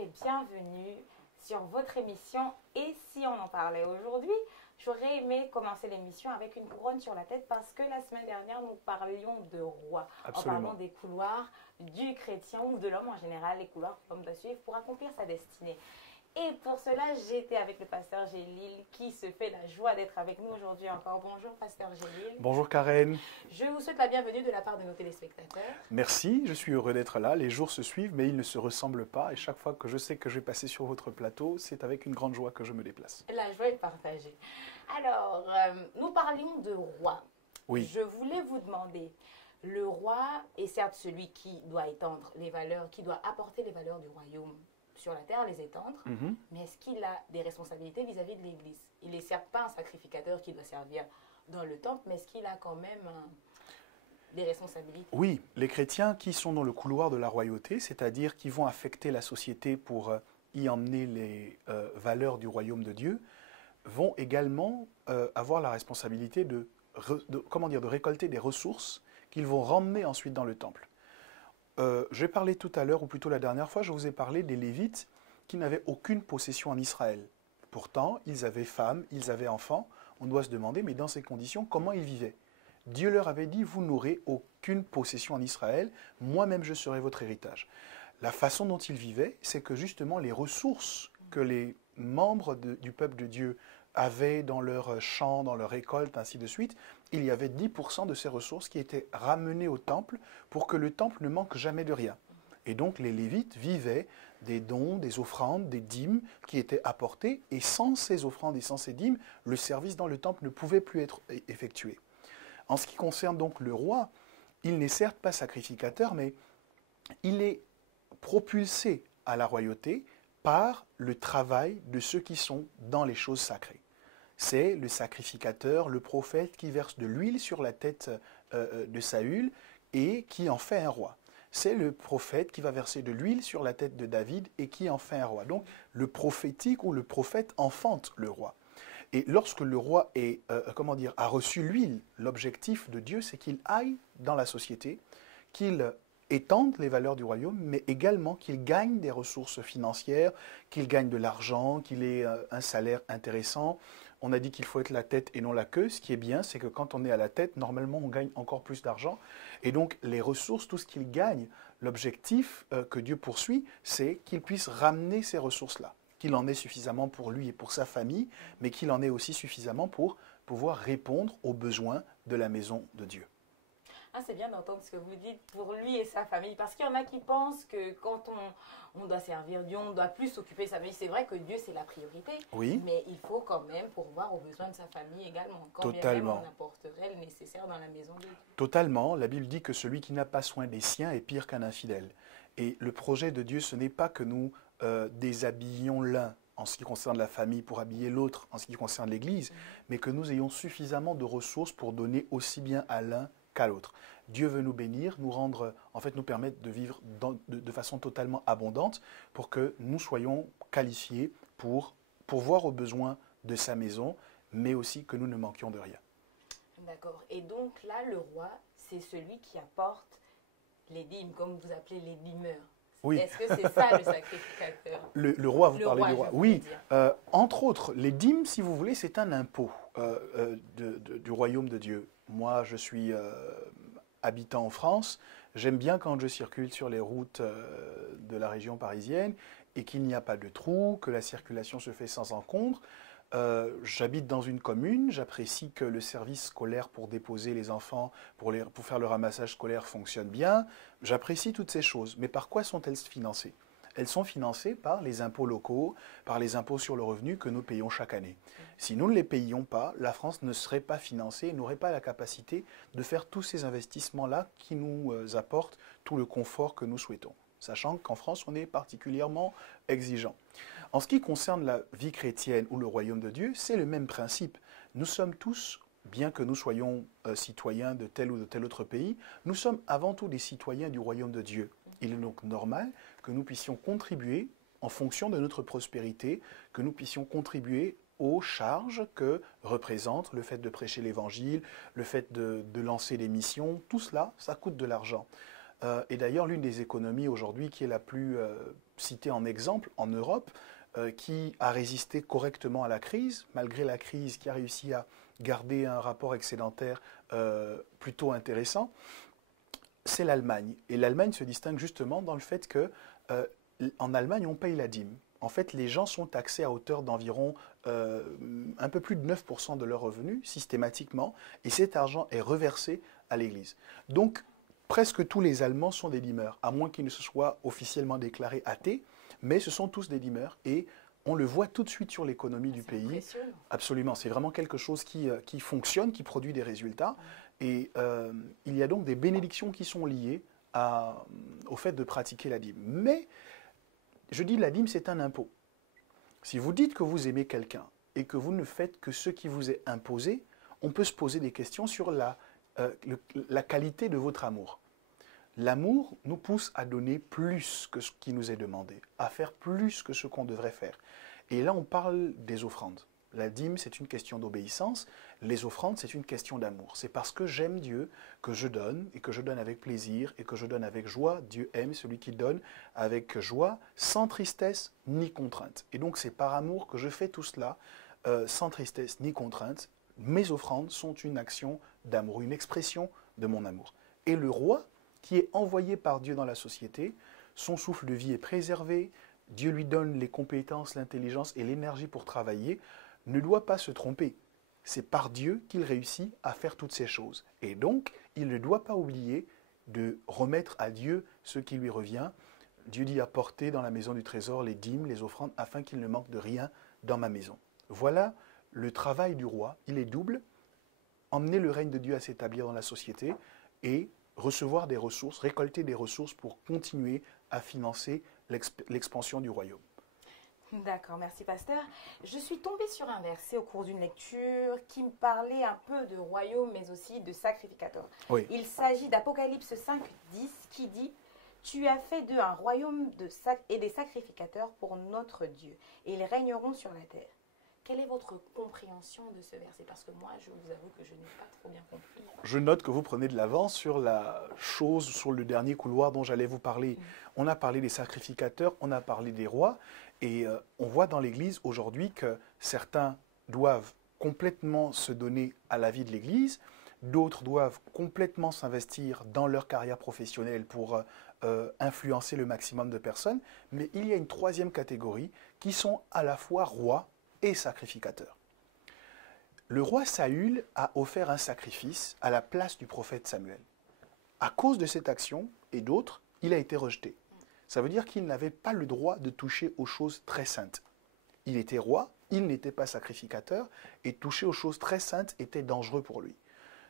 et bienvenue sur votre émission Et si on en parlait aujourd'hui. J'aurais aimé commencer l'émission avec une couronne sur la tête parce que la semaine dernière, nous parlions de roi. Absolument. En parlant des couloirs du chrétien ou de l'homme en général, les couloirs que l'homme doit suivre pour accomplir sa destinée. Et pour cela, j'étais avec le pasteur Gélil qui se fait la joie d'être avec nous aujourd'hui encore. Bonjour pasteur Gélil. Bonjour Karen. Je vous souhaite la bienvenue de la part de nos téléspectateurs. Merci, je suis heureux d'être là. Les jours se suivent, mais ils ne se ressemblent pas. Et chaque fois que je sais que je vais passer sur votre plateau, c'est avec une grande joie que je me déplace. La joie est partagée. Alors, nous parlions de roi. Oui. Je voulais vous demander, le roi est certes celui qui doit étendre les valeurs, qui doit apporter les valeurs du royaume sur la terre, les étendre, mais est-ce qu'il a des responsabilités vis-à-vis de l'Église? Il n'est certes pas un sacrificateur qui doit servir dans le temple, mais est-ce qu'il a quand même des responsabilités? Oui, les chrétiens qui sont dans le couloir de la royauté, c'est-à-dire qui vont affecter la société pour y emmener les valeurs du royaume de Dieu, vont également avoir la responsabilité de récolter des ressources qu'ils vont ramener ensuite dans le temple. J'ai parlé tout à l'heure, ou plutôt la dernière fois, je vous ai parlé des Lévites qui n'avaient aucune possession en Israël. Pourtant, ils avaient femmes, ils avaient enfants. On doit se demander, mais dans ces conditions, comment ils vivaient? Dieu leur avait dit, vous n'aurez aucune possession en Israël, moi-même je serai votre héritage. La façon dont ils vivaient, c'est que justement les ressources que les membres du peuple de Dieu avaient dans leurs champs, dans leurs récoltes, ainsi de suite, il y avait 10% de ces ressources qui étaient ramenées au temple pour que le temple ne manque jamais de rien. Et donc les Lévites vivaient des dons, des offrandes, des dîmes qui étaient apportées, et sans ces offrandes et sans ces dîmes, le service dans le temple ne pouvait plus être effectué. En ce qui concerne donc le roi, il n'est certes pas sacrificateur, mais il est propulsé à la royauté par le travail de ceux qui sont dans les choses sacrées. C'est le sacrificateur, le prophète qui verse de l'huile sur la tête de Saül et qui en fait un roi. C'est le prophète qui va verser de l'huile sur la tête de David et qui en fait un roi. Donc le prophétique ou le prophète enfante le roi. Et lorsque le roi a reçu l'huile, l'objectif de Dieu, c'est qu'il aille dans la société, qu'il étende les valeurs du royaume, mais également qu'il gagne des ressources financières, qu'il gagne de l'argent, qu'il ait un salaire intéressant. On a dit qu'il faut être la tête et non la queue. Ce qui est bien, c'est que quand on est à la tête, normalement, on gagne encore plus d'argent. Et donc, les ressources, tout ce qu'il gagne, l'objectif que Dieu poursuit, c'est qu'il puisse ramener ces ressources-là, qu'il en ait suffisamment pour lui et pour sa famille, mais qu'il en ait aussi suffisamment pour pouvoir répondre aux besoins de la maison de Dieu. Ah, c'est bien d'entendre ce que vous dites pour lui et sa famille, parce qu'il y en a qui pensent que quand on doit servir Dieu, on doit plus s'occuper de sa famille. C'est vrai que Dieu, c'est la priorité, Oui. mais il faut quand même pourvoir aux besoins de sa famille également, quand bien Totalement. même on apporterait le nécessaire dans la maison de Dieu. Totalement. La Bible dit que celui qui n'a pas soin des siens est pire qu'un infidèle. Et le projet de Dieu, ce n'est pas que nous déshabillions l'un en ce qui concerne la famille pour habiller l'autre en ce qui concerne l'Église, mais que nous ayons suffisamment de ressources pour donner aussi bien à l'un qu'à l'autre. Dieu veut nous bénir, nous permettre de vivre de façon totalement abondante pour que nous soyons qualifiés pour pourvoir aux besoins de sa maison, mais aussi que nous ne manquions de rien. D'accord. Et donc là, le roi, c'est celui qui apporte les dîmes, comme vous appelez les dîmeurs. Oui. Est-ce que c'est ça le sacrificateur? Le roi, vous parlez du roi. Oui, dire. entre autres, les dîmes, si vous voulez, c'est un impôt du royaume de Dieu. Moi, je suis habitant en France. J'aime bien quand je circule sur les routes de la région parisienne et qu'il n'y a pas de trous, que la circulation se fait sans encombre. J'habite dans une commune, j'apprécie que le service scolaire pour déposer les enfants, pour faire le ramassage scolaire fonctionne bien. J'apprécie toutes ces choses. Mais par quoi sont-elles financées? Elles sont financées par les impôts locaux, par les impôts sur le revenu que nous payons chaque année. Si nous ne les payions pas, la France ne serait pas financée, n'aurait pas la capacité de faire tous ces investissements-là qui nous apportent tout le confort que nous souhaitons. Sachant qu'en France, on est particulièrement exigeant. En ce qui concerne la vie chrétienne ou le royaume de Dieu, c'est le même principe. Nous sommes tous, bien que nous soyons citoyens de tel ou de tel autre pays, nous sommes avant tout des citoyens du royaume de Dieu. Il est donc normal que nous puissions contribuer, en fonction de notre prospérité, que nous puissions contribuer aux charges que représente le fait de prêcher l'évangile, le fait de lancer des missions. Tout cela, ça coûte de l'argent. Et d'ailleurs, l'une des économies aujourd'hui qui est la plus citer en exemple en Europe, qui a résisté correctement à la crise, malgré la crise, qui a réussi à garder un rapport excédentaire plutôt intéressant, c'est l'Allemagne. Et l'Allemagne se distingue justement dans le fait que en Allemagne, on paye la dîme. En fait, les gens sont taxés à hauteur d'environ un peu plus de 9% de leurs revenus, systématiquement, et cet argent est reversé à l'Église. Donc, presque tous les Allemands sont des dîmeurs, à moins qu'ils ne se soient officiellement déclarés athées, mais ce sont tous des dîmeurs, et on le voit tout de suite sur l'économie du pays. Impressionnant. Absolument, c'est vraiment quelque chose qui fonctionne, qui produit des résultats, et il y a donc des bénédictions qui sont liées au fait de pratiquer la dîme. Mais, je dis la dîme, c'est un impôt. Si vous dites que vous aimez quelqu'un et que vous ne faites que ce qui vous est imposé, on peut se poser des questions sur la qualité de votre amour. L'amour nous pousse à donner plus que ce qui nous est demandé, à faire plus que ce qu'on devrait faire. Et là, on parle des offrandes. La dîme, c'est une question d'obéissance. Les offrandes, c'est une question d'amour. C'est parce que j'aime Dieu que je donne, et que je donne avec plaisir, et que je donne avec joie. Dieu aime celui qui donne avec joie, sans tristesse ni contrainte. Et donc, c'est par amour que je fais tout cela, sans tristesse ni contrainte. Mes offrandes sont une action d'amour, une expression de mon amour. Et le roi, qui est envoyé par Dieu dans la société, son souffle de vie est préservé, Dieu lui donne les compétences, l'intelligence et l'énergie pour travailler, ne doit pas se tromper. C'est par Dieu qu'il réussit à faire toutes ces choses. Et donc, il ne doit pas oublier de remettre à Dieu ce qui lui revient. Dieu dit apporter dans la maison du trésor les dîmes, les offrandes, afin qu'il ne manque de rien dans ma maison. Voilà le travail du roi. Il est double, emmener le règne de Dieu à s'établir dans la société et recevoir des ressources, récolter des ressources pour continuer à financer l'expansion du royaume. D'accord, merci pasteur. Je suis tombée sur un verset au cours d'une lecture qui me parlait un peu de royaume, mais aussi de sacrificateur. Oui. Il s'agit d'Apocalypse 5, 10 qui dit « Tu as fait d'eux un royaume et des sacrificateurs pour notre Dieu, et ils régneront sur la terre. » Quelle est votre compréhension de ce verset? Parce que moi, je vous avoue que je n'ai pas trop bien compris. Je note que vous prenez de l'avance sur la chose, sur le dernier couloir dont j'allais vous parler. On a parlé des sacrificateurs, on a parlé des rois, et on voit dans l'Église aujourd'hui que certains doivent complètement se donner à la vie de l'Église, d'autres doivent complètement s'investir dans leur carrière professionnelle pour influencer le maximum de personnes, mais il y a une troisième catégorie qui sont à la fois rois et sacrificateur. Le roi Saül a offert un sacrifice à la place du prophète Samuel. À cause de cette action et d'autres, il a été rejeté. Ça veut dire qu'il n'avait pas le droit de toucher aux choses très saintes. Il était roi, il n'était pas sacrificateur, et toucher aux choses très saintes était dangereux pour lui.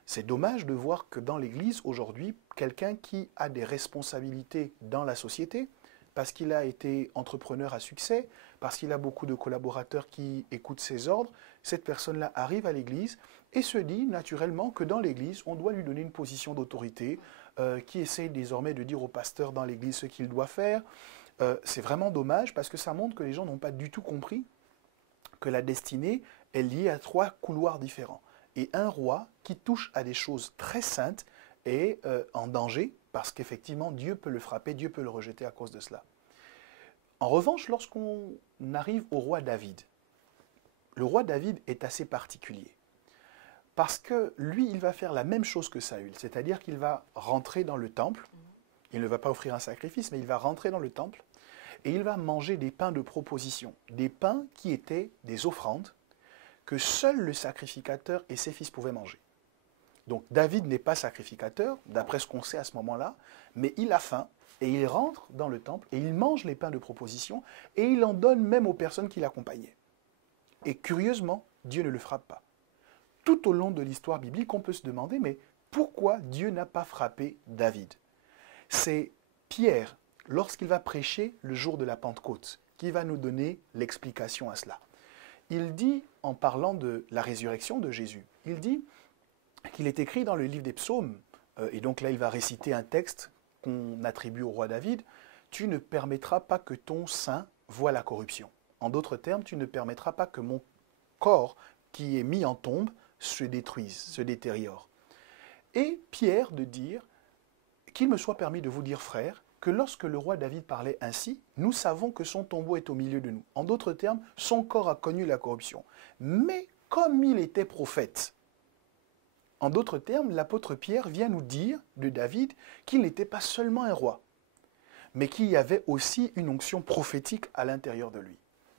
C'est dommage de voir que dans l'Église, aujourd'hui, quelqu'un qui a des responsabilités dans la société, parce qu'il a été entrepreneur à succès, parce qu'il a beaucoup de collaborateurs qui écoutent ses ordres, cette personne-là arrive à l'Église et se dit naturellement que dans l'Église, on doit lui donner une position d'autorité, qui essaie désormais de dire au pasteur dans l'Église ce qu'il doit faire. C'est vraiment dommage parce que ça montre que les gens n'ont pas du tout compris que la destinée est liée à trois couloirs différents. Et un roi qui touche à des choses très saintes est en danger parce qu'effectivement, Dieu peut le frapper, Dieu peut le rejeter à cause de cela. En revanche, lorsqu'on arrive au roi David, le roi David est assez particulier. Parce que lui, il va faire la même chose que Saül, c'est-à-dire qu'il va rentrer dans le temple, il ne va pas offrir un sacrifice, mais il va rentrer dans le temple, et il va manger des pains de proposition, des pains qui étaient des offrandes que seul le sacrificateur et ses fils pouvaient manger. Donc David n'est pas sacrificateur, d'après ce qu'on sait à ce moment-là, mais il a faim, et il rentre dans le temple, et il mange les pains de proposition, et il en donne même aux personnes qui l'accompagnaient. Et curieusement, Dieu ne le frappe pas. Tout au long de l'histoire biblique, on peut se demander, mais pourquoi Dieu n'a pas frappé David? C'est Pierre, lorsqu'il va prêcher le jour de la Pentecôte, qui va nous donner l'explication à cela. Il dit, en parlant de la résurrection de Jésus, il dit qu'il est écrit dans le livre des psaumes, et donc là il va réciter un texte qu'on attribue au roi David, « Tu ne permettras pas que ton sein voie la corruption ». En d'autres termes, tu ne permettras pas que mon corps qui est mis en tombe se détruise, se détériore. Et Pierre de dire qu'il me soit permis de vous dire, frères, que que lorsque le roi David parlait ainsi, nous savons que son tombeau est au milieu de nous. En d'autres termes, son corps a connu la corruption. Mais comme il était prophète, en d'autres termes, l'apôtre Pierre vient nous dire de David qu'il n'était pas seulement un roi, mais qu'il y avait aussi une onction prophétique à l'intérieur de lui.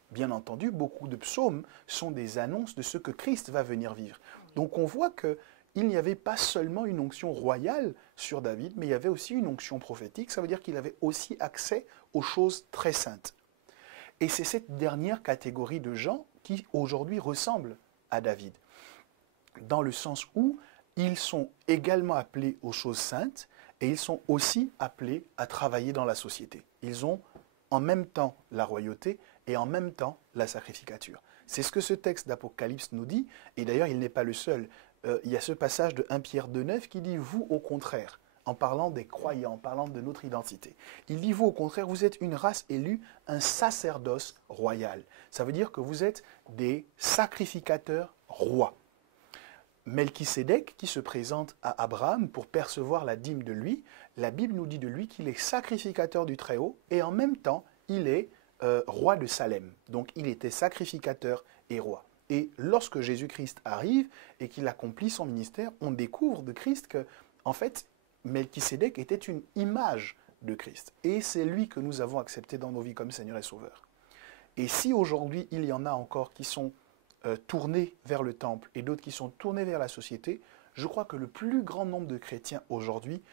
Bien entendu, beaucoup de psaumes sont des annonces de ce que Christ va venir vivre. Donc on voit qu'il n'y avait pas seulement une onction royale sur David, mais il y avait aussi une onction prophétique. Ça veut dire qu'il avait aussi accès aux choses très saintes. Et c'est cette dernière catégorie de gens qui aujourd'hui ressemblent à David, dans le sens où ils sont également appelés aux choses saintes et ils sont aussi appelés à travailler dans la société. Ils ont en même temps la royauté et en même temps la sacrificature. C'est ce que ce texte d'Apocalypse nous dit, et d'ailleurs il n'est pas le seul. Il y a ce passage de 1 Pierre 2,9 qui dit « vous au contraire », en parlant des croyants, en parlant de notre identité. Il dit « vous au contraire, vous êtes une race élue, un sacerdoce royal ». Ça veut dire que vous êtes des sacrificateurs rois. Melchisédek, qui se présente à Abraham pour percevoir la dîme de lui, la Bible nous dit de lui qu'il est sacrificateur du Très-Haut et en même temps, il est roi de Salem. Donc, il était sacrificateur et roi. Et lorsque Jésus-Christ arrive et qu'il accomplit son ministère, on découvre de Christ que, en fait, Melchisédek était une image de Christ. Et c'est lui que nous avons accepté dans nos vies comme Seigneur et Sauveur. Et si aujourd'hui, il y en a encore qui sont tournés vers le temple et d'autres qui sont tournés vers la société, je crois que le plus grand nombre de chrétiens aujourd'hui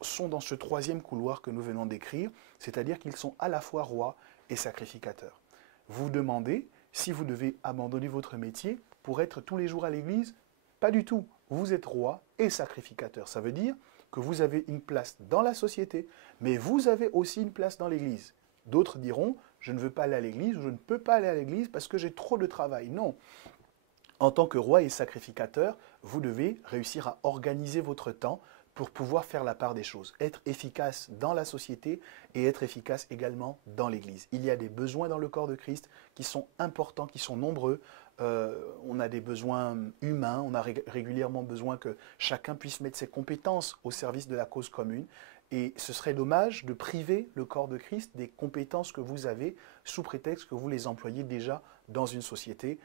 sont dans ce troisième couloir que nous venons d'écrire, c'est-à-dire qu'ils sont à la fois rois et sacrificateurs. Vous demandez si vous devez abandonner votre métier pour être tous les jours à l'église? Pas du tout. Vous êtes roi et sacrificateur. Ça veut dire que vous avez une place dans la société, mais vous avez aussi une place dans l'église. D'autres diront, je ne veux pas aller à l'église, je ne peux pas aller à l'église parce que j'ai trop de travail. Non. En tant que roi et sacrificateur, vous devez réussir à organiser votre temps pour pouvoir faire la part des choses, être efficace dans la société et être efficace également dans l'Église. Il y a des besoins dans le corps de Christ qui sont importants, qui sont nombreux. On a des besoins humains, on a régulièrement besoin que chacun puisse mettre ses compétences au service de la cause commune. Et ce serait dommage de priver le corps de Christ des compétences que vous avez sous prétexte que vous les employez déjà dans une société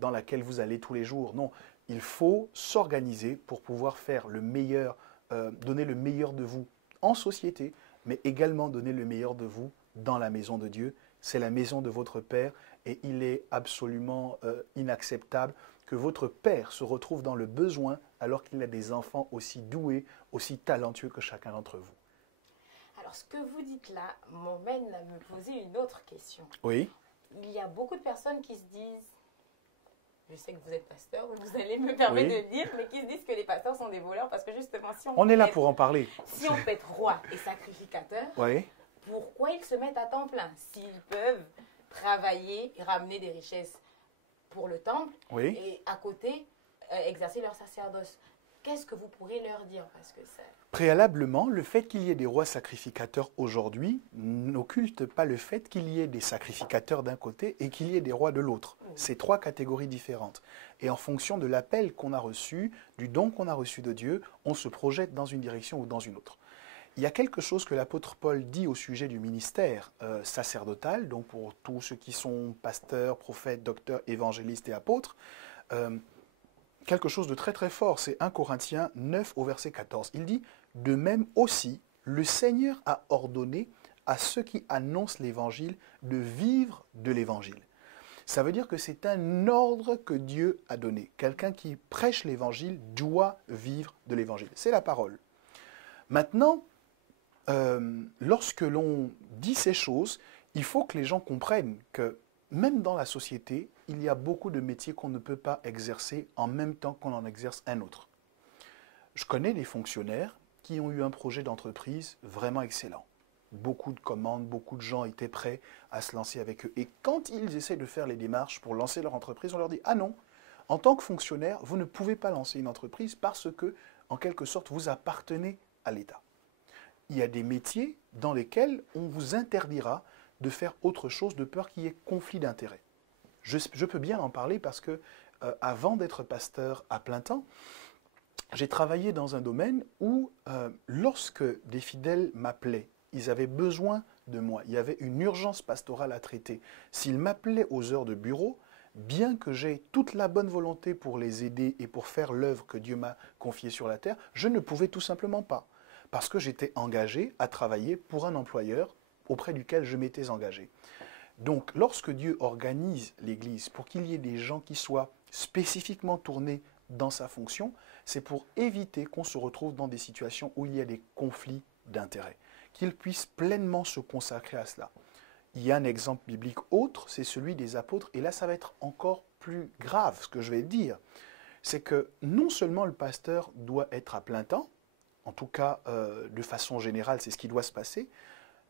dans laquelle vous allez tous les jours. Non, il faut s'organiser pour pouvoir faire le meilleur, donner le meilleur de vous en société, mais également donner le meilleur de vous dans la maison de Dieu. C'est la maison de votre Père et il est absolument inacceptable que votre Père se retrouve dans le besoin alors qu'il a des enfants aussi doués, aussi talentueux que chacun d'entre vous. Alors, ce que vous dites là m'emmène à me poser une autre question. Oui. Il y a beaucoup de personnes qui se disent, je sais que vous êtes pasteur, vous allez me permettre de le dire, mais qui se disent que les pasteurs sont des voleurs parce que justement, si on est là pour en parler. Si on peut être roi et sacrificateur, pourquoi ils se mettent à temps plein s'ils peuvent travailler et ramener des richesses pour le temple et à côté exercer leur sacerdoce? Qu'est-ce que vous pourrez leur dire? Parce que ça... Préalablement, le fait qu'il y ait des rois sacrificateurs aujourd'hui n'occulte pas le fait qu'il y ait des sacrificateurs d'un côté et qu'il y ait des rois de l'autre. C'est trois catégories différentes. Et en fonction de l'appel qu'on a reçu, du don qu'on a reçu de Dieu, on se projette dans une direction ou dans une autre. Il y a quelque chose que l'apôtre Paul dit au sujet du ministère sacerdotal, donc pour tous ceux qui sont pasteurs, prophètes, docteurs, évangélistes et apôtres, quelque chose de très très fort, c'est 1 Corinthiens 9 au verset 14. Il dit « De même aussi, le Seigneur a ordonné à ceux qui annoncent l'Évangile de vivre de l'Évangile. » Ça veut dire que c'est un ordre que Dieu a donné. Quelqu'un qui prêche l'Évangile doit vivre de l'Évangile. C'est la parole. Maintenant, lorsque l'on dit ces choses, il faut que les gens comprennent que même dans la société, il y a beaucoup de métiers qu'on ne peut pas exercer en même temps qu'on en exerce un autre. Je connais des fonctionnaires qui ont eu un projet d'entreprise vraiment excellent. Beaucoup de commandes, beaucoup de gens étaient prêts à se lancer avec eux. Et quand ils essaient de faire les démarches pour lancer leur entreprise, on leur dit « Ah non, en tant que fonctionnaire, vous ne pouvez pas lancer une entreprise parce que, en quelque sorte, vous appartenez à l'État. » Il y a des métiers dans lesquels on vous interdira de faire autre chose de peur qu'il y ait conflit d'intérêts. Je peux bien en parler parce que avant d'être pasteur à plein temps, j'ai travaillé dans un domaine où lorsque des fidèles m'appelaient ils avaient besoin de moi. Il y avait une urgence pastorale à traiter. S'ils m'appelaient aux heures de bureau, bien que j'aie toute la bonne volonté pour les aider et pour faire l'œuvre que Dieu m'a confiée sur la terre, je ne pouvais tout simplement pas. Parce que j'étais engagé à travailler pour un employeur auprès duquel je m'étais engagé. Donc, lorsque Dieu organise l'Église pour qu'il y ait des gens qui soient spécifiquement tournés dans sa fonction, c'est pour éviter qu'on se retrouve dans des situations où il y a des conflits d'intérêts, qu'ils puissent pleinement se consacrer à cela. Il y a un exemple biblique autre, c'est celui des apôtres, et là ça va être encore plus grave ce que je vais dire. C'est que non seulement le pasteur doit être à plein temps, en tout cas de façon générale c'est ce qui doit se passer,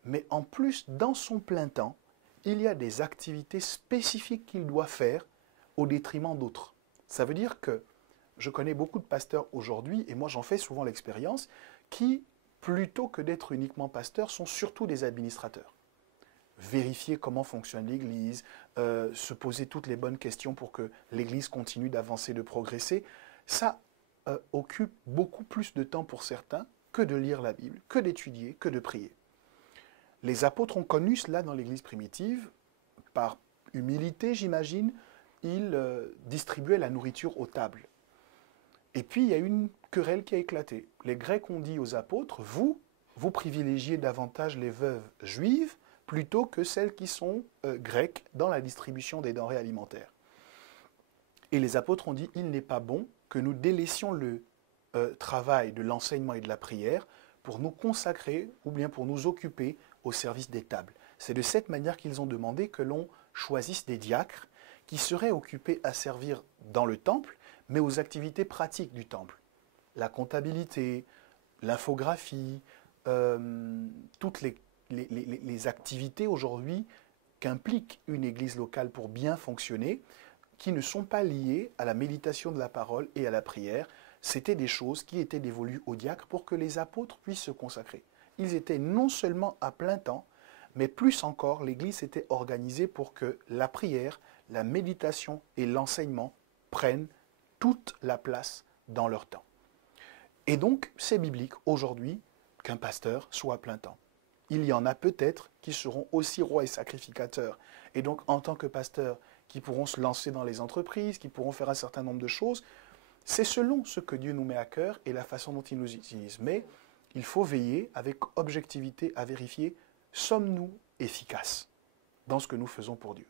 mais en plus dans son plein temps, il y a des activités spécifiques qu'il doit faire au détriment d'autres. Ça veut dire que je connais beaucoup de pasteurs aujourd'hui, et moi j'en fais souvent l'expérience, qui, plutôt que d'être uniquement pasteurs, sont surtout des administrateurs. Vérifier comment fonctionne l'Église, se poser toutes les bonnes questions pour que l'Église continue d'avancer, de progresser, ça occupe beaucoup plus de temps pour certains que de lire la Bible, que d'étudier, que de prier. Les apôtres ont connu cela dans l'Église primitive, par humilité j'imagine, ils distribuaient la nourriture aux tables. Et puis, il y a une querelle qui a éclaté. Les Grecs ont dit aux apôtres, vous privilégiez davantage les veuves juives plutôt que celles qui sont grecques dans la distribution des denrées alimentaires. Et les apôtres ont dit, il n'est pas bon que nous délaissions le travail de l'enseignement et de la prière pour nous consacrer ou bien pour nous occuper au service des tables. C'est de cette manière qu'ils ont demandé que l'on choisisse des diacres qui seraient occupés à servir dans le temple, mais aux activités pratiques du temple. La comptabilité, l'infographie, toutes les activités aujourd'hui qu'implique une église locale pour bien fonctionner, qui ne sont pas liées à la méditation de la parole et à la prière, c'était des choses qui étaient dévolues aux diacres pour que les apôtres puissent se consacrer. Ils étaient non seulement à plein temps, mais plus encore, l'église était organisée pour que la prière, la méditation et l'enseignement prennent toute la place dans leur temps. Et donc, c'est biblique aujourd'hui qu'un pasteur soit à plein temps. Il y en a peut-être qui seront aussi rois et sacrificateurs. Et donc, en tant que pasteur, qui pourront se lancer dans les entreprises, qui pourront faire un certain nombre de choses, c'est selon ce que Dieu nous met à cœur et la façon dont il nous utilise. Mais il faut veiller avec objectivité à vérifier, sommes-nous efficaces dans ce que nous faisons pour Dieu?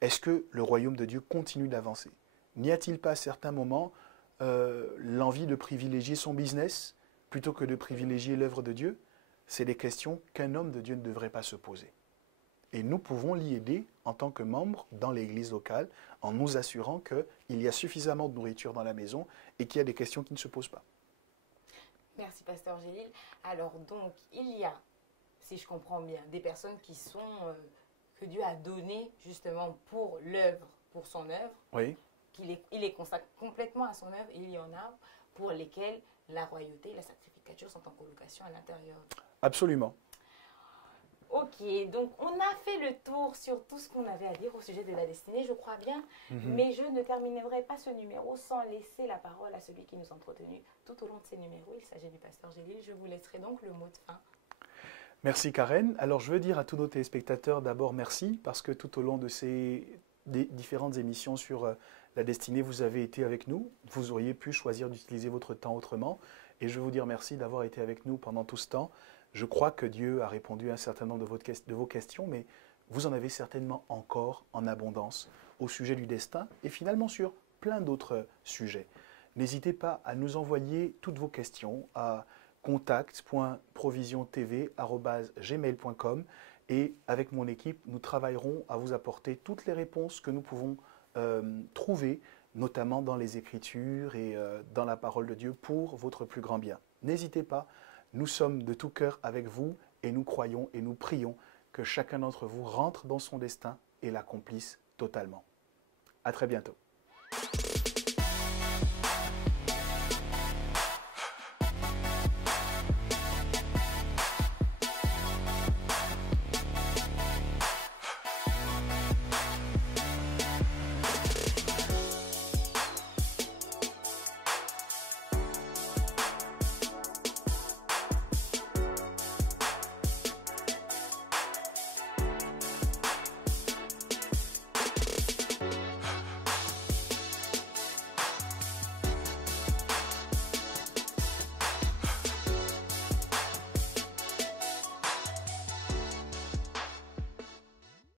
Est-ce que le royaume de Dieu continue d'avancer? N'y a-t-il pas à certains moments l'envie de privilégier son business plutôt que de privilégier l'œuvre de Dieu? C'est des questions qu'un homme de Dieu ne devrait pas se poser. Et nous pouvons l'y aider en tant que membres dans l'église locale en nous assurant qu'il y a suffisamment de nourriture dans la maison et qu'il y a des questions qui ne se posent pas. Merci, Pasteur Gélil. Alors donc, il y a, si je comprends bien, des personnes qui sont, que Dieu a données justement pour l'œuvre, pour son œuvre. Oui. Il les consacre complètement à son œuvre. Il y en a pour lesquels la royauté et la sacrificature sont en colocation à l'intérieur. Absolument. Ok, donc on a fait le tour sur tout ce qu'on avait à dire au sujet de la destinée, je crois bien, mais je ne terminerai pas ce numéro sans laisser la parole à celui qui nous a entretenus tout au long de ces numéros. Il s'agit du pasteur Gélil. Je vous laisserai donc le mot de fin. Merci Karen. Alors je veux dire à tous nos téléspectateurs d'abord merci parce que tout au long de ces différentes émissions sur la destinée, vous avez été avec nous. Vous auriez pu choisir d'utiliser votre temps autrement et je veux vous dire merci d'avoir été avec nous pendant tout ce temps. Je crois que Dieu a répondu à un certain nombre de vos questions, mais vous en avez certainement encore en abondance au sujet du destin et finalement sur plein d'autres sujets. N'hésitez pas à nous envoyer toutes vos questions à contact.provisiontv@gmail.com et avec mon équipe, nous travaillerons à vous apporter toutes les réponses que nous pouvons trouver, notamment dans les Écritures et dans la parole de Dieu pour votre plus grand bien. N'hésitez pas. Nous sommes de tout cœur avec vous et nous croyons et nous prions que chacun d'entre vous rentre dans son destin et l'accomplisse totalement. À très bientôt.